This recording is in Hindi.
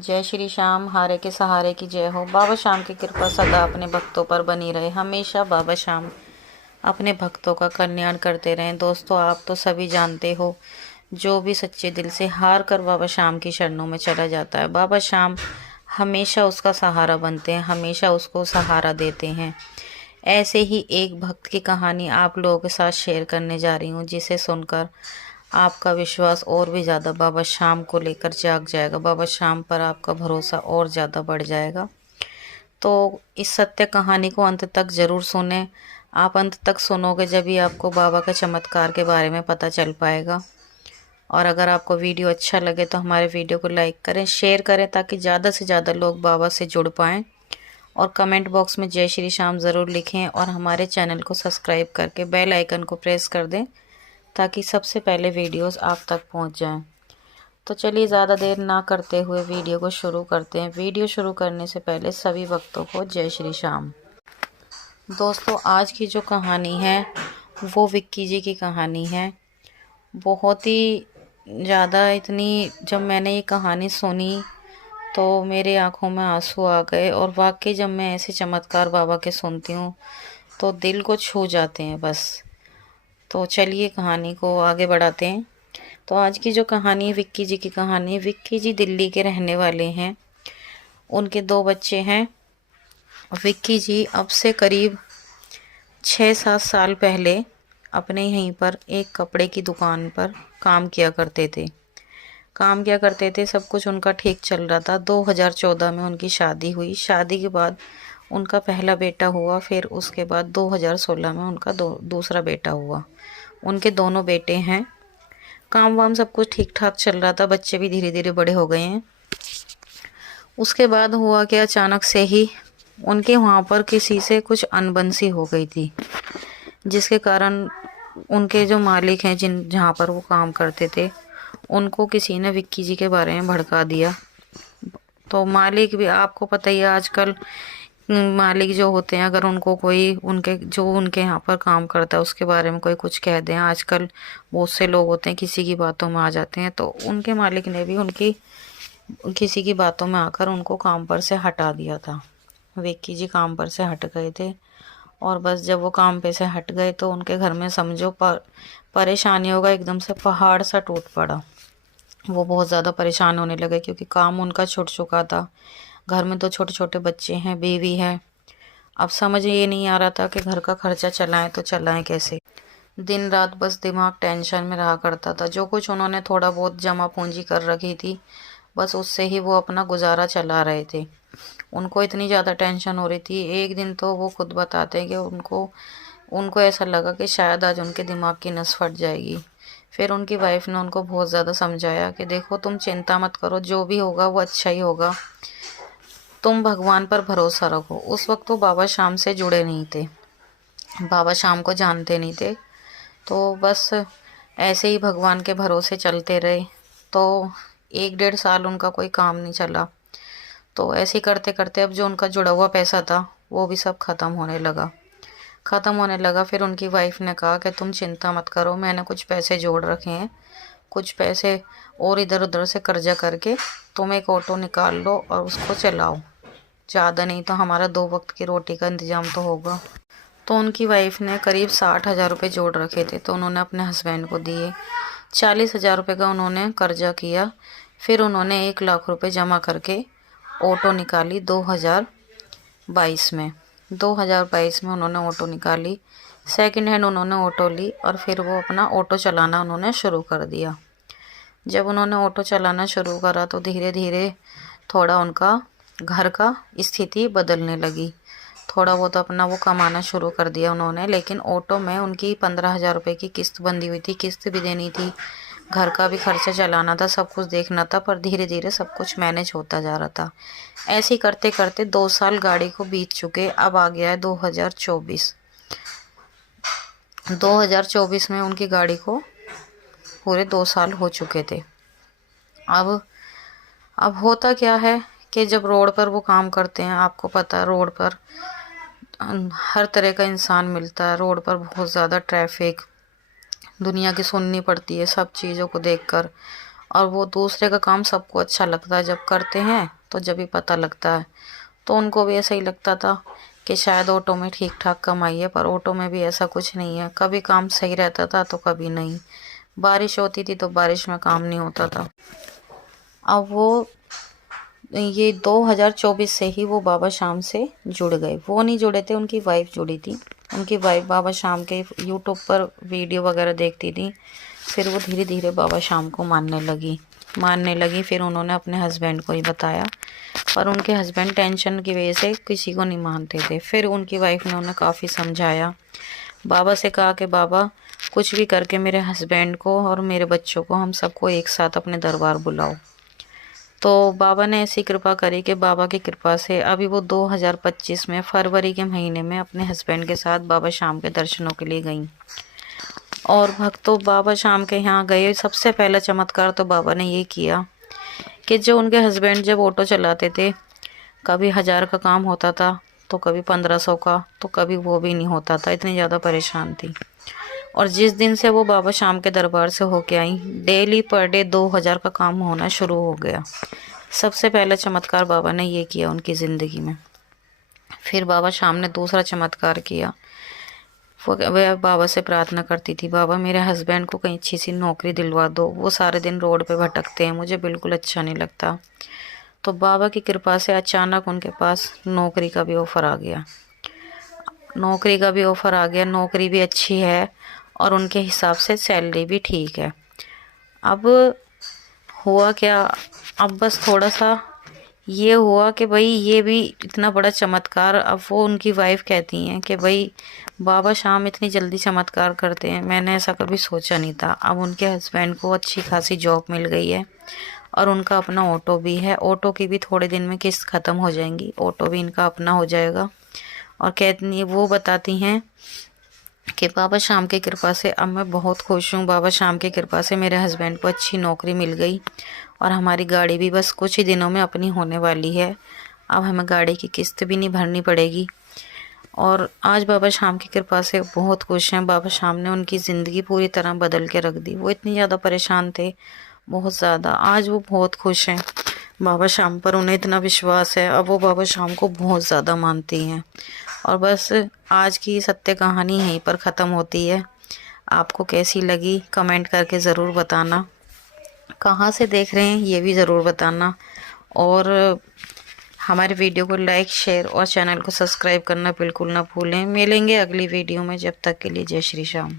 जय श्री श्याम, हारे के सहारे की जय हो। बाबा श्याम की कृपा सदा अपने भक्तों पर बनी रहे। हमेशा बाबा श्याम अपने भक्तों का कल्याण करते रहें। दोस्तों, आप तो सभी जानते हो, जो भी सच्चे दिल से हार कर बाबा श्याम की शरणों में चला जाता है, बाबा श्याम हमेशा उसका सहारा बनते हैं, हमेशा उसको सहारा देते हैं। ऐसे ही एक भक्त की कहानी आप लोगों के साथ शेयर करने जा रही हूँ, जिसे सुनकर आपका विश्वास और भी ज़्यादा बाबा श्याम को लेकर जाग जाएगा। बाबा श्याम पर आपका भरोसा और ज़्यादा बढ़ जाएगा। तो इस सत्य कहानी को अंत तक ज़रूर सुने। आप अंत तक सुनोगे जब भी आपको बाबा के चमत्कार के बारे में पता चल पाएगा। और अगर आपको वीडियो अच्छा लगे तो हमारे वीडियो को लाइक करें, शेयर करें, ताकि ज़्यादा से ज़्यादा लोग बाबा से जुड़ पाएँ। और कमेंट बॉक्स में जय श्री श्याम ज़रूर लिखें और हमारे चैनल को सब्सक्राइब करके बेल आइकन को प्रेस कर दें, ताकि सबसे पहले वीडियोस आप तक पहुंच जाएं। तो चलिए ज़्यादा देर ना करते हुए वीडियो को शुरू करते हैं। वीडियो शुरू करने से पहले सभी भक्तों को जय श्री श्याम। दोस्तों, आज की जो कहानी है वो विक्की जी की कहानी है। बहुत ही ज़्यादा, इतनी जब मैंने ये कहानी सुनी तो मेरे आंखों में आंसू आ गए। और वाकई जब मैं ऐसे चमत्कार बाबा के सुनती हूँ तो दिल को छू जाते हैं बस। तो चलिए कहानी को आगे बढ़ाते हैं। तो आज की जो कहानी है विक्की जी की कहानी। विक्की जी दिल्ली के रहने वाले हैं। उनके 2 बच्चे हैं। विक्की जी अब से करीब 6-7 साल पहले अपने यहीं पर एक कपड़े की दुकान पर काम किया करते थे। सब कुछ उनका ठीक चल रहा था। 2014 में उनकी शादी हुई। शादी के बाद उनका पहला बेटा हुआ। फिर उसके बाद 2016 में उनका दूसरा बेटा हुआ। उनके दोनों बेटे हैं। काम वाम सब कुछ ठीक ठाक चल रहा था। बच्चे भी धीरे धीरे बड़े हो गए हैं। उसके बाद हुआ कि अचानक से ही उनके वहाँ पर किसी से कुछ अनबन सी हो गई थी, जिसके कारण उनके जो मालिक हैं जहाँ पर वो काम करते थे, उनको किसी ने विक्की जी के बारे में भड़का दिया। तो मालिक भी, आपको पता ही है, आजकल मालिक जो होते हैं, अगर उनको कोई उनके यहाँ पर काम करता है उसके बारे में कोई कुछ कह दें, आजकल बहुत से लोग होते हैं किसी की बातों में आ जाते हैं। तो उनके मालिक ने भी उनकी किसी की बातों में आकर उनको काम पर से हटा दिया था। विक्की जी काम पर से हट गए थे। और बस जब वो काम पे से हट गए तो उनके घर में समझो परेशानियों का एकदम से पहाड़ सा टूट पड़ा। वो बहुत ज़्यादा परेशान होने लगे, क्योंकि काम उनका छूट चुका था। घर में 2 छोटे छोटे बच्चे हैं, बीवी है। अब समझ ये नहीं आ रहा था कि घर का खर्चा चलाएं तो चलाएं कैसे। दिन रात बस दिमाग टेंशन में रहा करता था। जो कुछ उन्होंने थोड़ा बहुत जमा पूंजी कर रखी थी, बस उससे ही वो अपना गुजारा चला रहे थे। उनको इतनी ज़्यादा टेंशन हो रही थी। एक दिन तो वो खुद बताते हैं कि उनको ऐसा लगा कि शायद आज उनके दिमाग की नस फट जाएगी। फिर उनकी वाइफ ने उनको बहुत ज़्यादा समझाया कि देखो, तुम चिंता मत करो, जो भी होगा वो अच्छा ही होगा, तुम भगवान पर भरोसा रखो। उस वक्त तो बाबा श्याम से जुड़े नहीं थे, बाबा श्याम को जानते नहीं थे। तो बस ऐसे ही भगवान के भरोसे चलते रहे। तो 1-1.5 साल उनका कोई काम नहीं चला। तो ऐसे ही करते करते अब जो उनका जुड़ा हुआ पैसा था वो भी सब ख़त्म होने लगा। फिर उनकी वाइफ ने कहा कि तुम चिंता मत करो, मैंने कुछ पैसे जोड़ रखे हैं, कुछ पैसे और इधर उधर से कर्जा करके तुम एक ऑटो निकाल लो और उसको चलाओ। ज़्यादा नहीं तो हमारा 2 वक्त की रोटी का इंतज़ाम तो होगा। तो उनकी वाइफ ने करीब 60,000 रुपये जोड़ रखे थे, तो उन्होंने अपने हस्बैंड को दिए। 40,000 रुपये का उन्होंने कर्जा किया। फिर उन्होंने 1 लाख रुपये जमा करके ऑटो निकाली 2022 में। 2022 में उन्होंने ऑटो निकाली, सेकंड हैंड उन्होंने ऑटो ली। और फिर वो अपना ऑटो चलाना उन्होंने शुरू कर दिया। जब उन्होंने ऑटो चलाना शुरू करा तो धीरे धीरे थोड़ा उनका घर का स्थिति बदलने लगी। थोड़ा बहुत अपना वो कमाना शुरू कर दिया उन्होंने। लेकिन ऑटो में उनकी 15,000 रुपये की किस्त बंधी हुई थी, किस्त भी देनी थी, घर का भी खर्चा चलाना था, सब कुछ देखना था। पर धीरे धीरे सब कुछ मैनेज होता जा रहा था। ऐसे ही करते करते 2 साल गाड़ी को बीत चुके। अब आ गया है 2024। 2024 में उनकी गाड़ी को पूरे 2 साल हो चुके थे। अब होता क्या है कि जब रोड पर वो काम करते हैं, आपको पता है रोड पर हर तरह का इंसान मिलता है। रोड पर बहुत ज़्यादा ट्रैफिक दुनिया की सुननी पड़ती है सब चीज़ों को देखकर। और वो दूसरे का काम सबको अच्छा लगता है जब करते हैं, तो जब भी पता लगता है। तो उनको भी ऐसा ही लगता था कि शायद ऑटो में ठीक ठाक कमाई है, पर ऑटो में भी ऐसा कुछ नहीं है। कभी काम सही रहता था तो कभी नहीं। बारिश होती थी तो बारिश में काम नहीं होता था। अब वो ये 2024 से ही वो बाबा शाम से जुड़ गए। वो नहीं जुड़े थे, उनकी वाइफ जुड़ी थी। उनकी वाइफ बाबा शाम के यूट्यूब पर वीडियो वगैरह देखती थी। फिर वो धीरे धीरे बाबा शाम को मानने लगी। फिर उन्होंने अपने हस्बैंड को ही बताया, पर उनके हस्बैंड टेंशन की वजह से किसी को नहीं मानते थे। फिर उनकी वाइफ ने उन्हें काफ़ी समझाया। बाबा से कहा कि बाबा कुछ भी करके मेरे हस्बैंड को और मेरे बच्चों को, हम सबको एक साथ अपने दरबार बुलाओ। तो बाबा ने ऐसी कृपा करी कि बाबा की कृपा से अभी वो 2025 में फरवरी के महीने में अपने हस्बैंड के साथ बाबा शाम के दर्शनों के लिए गई। और भक्तों बाबा शाम के यहाँ गए, सबसे पहला चमत्कार तो बाबा ने ये किया कि जो उनके हस्बैंड जब ऑटो चलाते थे, कभी 1000 का काम होता था तो कभी 1500 का, तो कभी वो भी नहीं होता था। इतनी ज़्यादा परेशान थी। और जिस दिन से वो बाबा शाम के दरबार से होके आई, डेली पर डे 2000 का काम होना शुरू हो गया। सबसे पहला चमत्कार बाबा ने ये किया उनकी ज़िंदगी में। फिर बाबा शाम ने दूसरा चमत्कार किया। वह बाबा से प्रार्थना करती थी, बाबा मेरे हस्बैंड को कहीं अच्छी सी नौकरी दिलवा दो, वो सारे दिन रोड पे भटकते हैं, मुझे बिल्कुल अच्छा नहीं लगता। तो बाबा की कृपा से अचानक उनके पास नौकरी का भी ऑफ़र आ गया। नौकरी भी अच्छी है और उनके हिसाब से सैलरी भी ठीक है। अब हुआ क्या, अब बस थोड़ा सा ये हुआ कि भाई ये भी इतना बड़ा चमत्कार। अब वो उनकी वाइफ कहती हैं कि भाई बाबा शाम इतनी जल्दी चमत्कार करते हैं, मैंने ऐसा कभी सोचा नहीं था। अब उनके हस्बैंड को अच्छी खासी जॉब मिल गई है और उनका अपना ऑटो भी है। ऑटो की भी थोड़े दिन में किस्त ख़त्म हो जाएंगी, ऑटो भी इनका अपना हो जाएगा। और कहती वो बताती हैं कि बाबा शाम की कृपा से अब मैं बहुत खुश हूँ। बाबा शाम की कृपा से मेरे हस्बैंड को अच्छी नौकरी मिल गई और हमारी गाड़ी भी बस कुछ ही दिनों में अपनी होने वाली है। अब हमें गाड़ी की किस्त भी नहीं भरनी पड़ेगी। और आज बाबा शाम की कृपा से बहुत खुश हैं। बाबा शाम ने उनकी ज़िंदगी पूरी तरह बदल के रख दी। वो इतनी ज़्यादा परेशान थे, बहुत ज़्यादा। आज वो बहुत खुश हैं बाबा शाम पर, उन्हें इतना विश्वास है। अब वो बाबा शाम को बहुत ज़्यादा मानती हैं। और बस आज की सत्य कहानी यहीं पर ख़त्म होती है। आपको कैसी लगी कमेंट करके ज़रूर बताना। कहाँ से देख रहे हैं ये भी ज़रूर बताना। और हमारे वीडियो को लाइक, शेयर और चैनल को सब्सक्राइब करना बिल्कुल ना भूलें। मिलेंगे अगली वीडियो में, जब तक के लिए जय श्री श्याम।